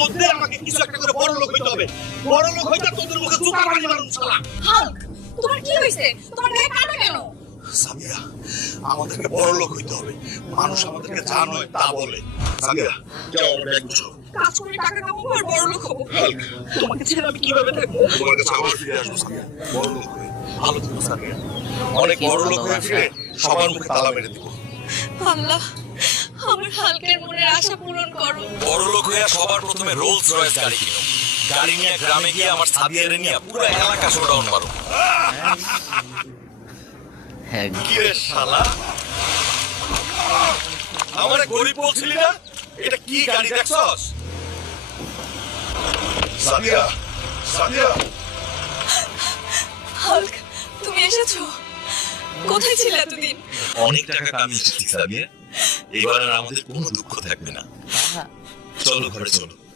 মধ্যে আমাকে কিছু একটা করে বড় লোক হইতে হবে। বড় লোক হইতে তোদের মুখে জুতা মারি মারুন শালা। হাল্ক তোমার কি হয়েছে তোমার গায়ে কাটা কেন? সামিয়া আমাদেরকে বড় লোক হইতে হবে। মানুষ আমাদেরকে যা নয় তা বলে। সামিয়া যাও আমরা ব্যাগ গুছো কাজ করে টাকা কামাবো আর বড় লোক হব। হাল্ক তোমাকে ছেড়ে আমি কীভাবে থাকব? তোমার কাছে আবার ফিরে আসব সামিয়া বড় লোক হয়ে। ভালো থেকো সামিয়া অনেক বড় লোক হয়ে ফিরে সবার মুখে তালা মেরে দিব। আল্লাহ আমার হালকের মনের আশা পূরণ করো হয়ে সবার প্রথমে রোলস রয়েস গাড়ি কিনো গাড়ি নিয়ে গ্রামে গিয়ে আমার সাবিয়ারে নিয়ে পুরো এলাকা শোডাউন মারো হ্যাঁ। কি রে শালা? আমারে গরিব বলছিলি না? এটা কি গাড়ি দেখছস? সামিয়া সামিয়া হাল্ক তুমি এসেছ? কোথায় ছিলে এতদিন? অনেক টাকা কামিয়েছি সাবিয়া এবার আর আমাদের কোনো দুঃখ থাকবে না। Solo, Jorge Solo.